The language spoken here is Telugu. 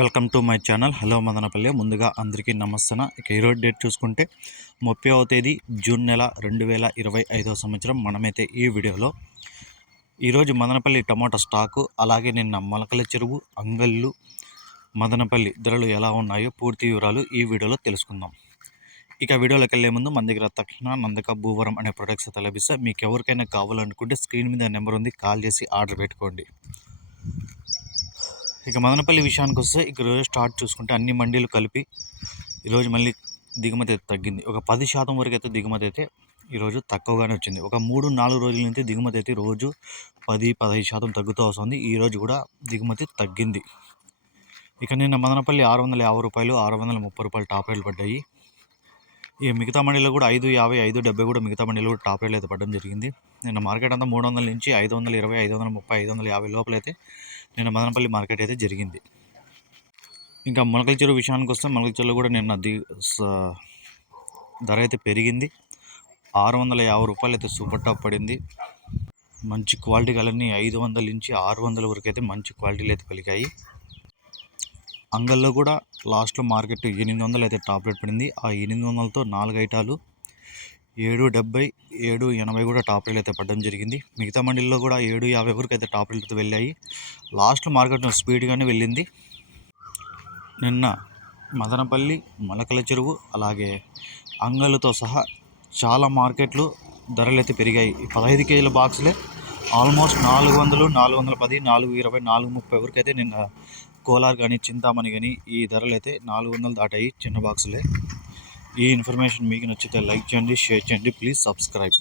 Welcome to my channel. Hello Madanapalle. ముందుగా అందరికీ నమస్తన. ఇక ఈరోజు డేట్ చూసుకుంటే ముప్పైవ తేదీ జూన్ నెల రెండు వేల ఇరవై ఐదవ సంవత్సరం. మనమైతే ఈ వీడియోలో ఈరోజు మదనపల్లి టమాటా స్టాకు అలాగే నిన్న మొలకల చెరువు అంగళ్ళు మదనపల్లి ధరలు ఎలా ఉన్నాయో పూర్తి వివరాలు ఈ వీడియోలో తెలుసుకుందాం. ఇక వీడియోలోకి వెళ్ళే ముందు మన దగ్గర తక్షణ నందక భూవరం అనే ప్రొడక్ట్స్ అయితే లభిస్తాయి మీకు ఎవరికైనా కావాలనుకుంటే స్క్రీన్ మీద నెంబర్ ఉంది కాల్ చేసి ఆర్డర్ పెట్టుకోండి. ఇక మదనపల్లి విషయానికి వస్తే ఇక్కడ రోజు స్టార్ట్ చూసుకుంటే అన్ని మండీలు కలిపి ఈరోజు మళ్ళీ దిగుమతి అయితే తగ్గింది. ఒక పది శాతం వరకు అయితే దిగుమతి అయితే ఈరోజు తక్కువగానే వచ్చింది. ఒక మూడు నాలుగు రోజుల నుంచి దిగుమతి అయితే రోజు పది పదహైదు శాతం తగ్గుతూ వస్తుంది. ఈరోజు కూడా దిగుమతి తగ్గింది. ఇక నిన్న మదనపల్లి ఆరు వందల యాభై రూపాయలు ఆరు వందల ముప్పై రూపాయలు టాప్ రేట్లు పడ్డాయి. ఈ మిగతా మండీలో కూడా ఐదు యాభై ఐదు డెబ్బై కూడా మిగతా మండీలో కూడా టాప్ రేట్లు అయితే పడడం జరిగింది. నిన్న మార్కెట్ అంతా మూడు వందల నుంచి ఐదు వందల ఇరవై ఐదు వందల ముప్పై ఐదు వందల యాభై లోపల అయితే నిన్న మదనపల్లి మార్కెట్ అయితే జరిగింది. ఇంకా మొలకల చెరువు విషయానికి వస్తే మొలకల చెరువులో కూడా నిన్న ది ధర అయితే పెరిగింది. ఆరు వందల యాభై రూపాయలు అయితే సూపర్ టాప్ పడింది. మంచి క్వాలిటీ గలన్నీ ఐదు వందల నుంచి ఆరు వందల వరకు అయితే మంచి క్వాలిటీలు అయితే పలికాయి. అంగల్లో కూడా లాస్ట్లో మార్కెట్ ఎనిమిది వందలు అయితే టాప్ రేట్ పడింది. ఆ ఎనిమిది వందలతో నాలుగు ఐటాలు ఏడు డెబ్బై ఏడు ఎనభై కూడా టాప్ రేట్లు అయితే పడడం జరిగింది. మిగతా మండలిలో కూడా ఏడు యాభై వరకు అయితే టాప్ రేట్లు వెళ్ళాయి. లాస్ట్ మార్కెట్ స్పీడ్గానే వెళ్ళింది. నిన్న మదనపల్లి మలకల చెరువు అలాగే అంగళ్ళతో సహా చాలా మార్కెట్లు ధరలు అయితే పెరిగాయి. పదహైదు కేజీల బాక్సులే ఆల్మోస్ట్ నాలుగు వందలు నాలుగు వందల పది నాలుగు ఇరవై నాలుగు ముప్పై వరకు అయితే నిన్న కోలార్ కానీ చింతామణి కానీ ఈ ధరలు అయితే నాలుగు వందలు దాటాయి చిన్న బాక్సులే ఈ ఇన్ఫర్మేషన్ మీకు నచ్చితే లైక్ చేయండి షేర్ చేయండి ప్లీజ్ సబ్స్క్రైబ్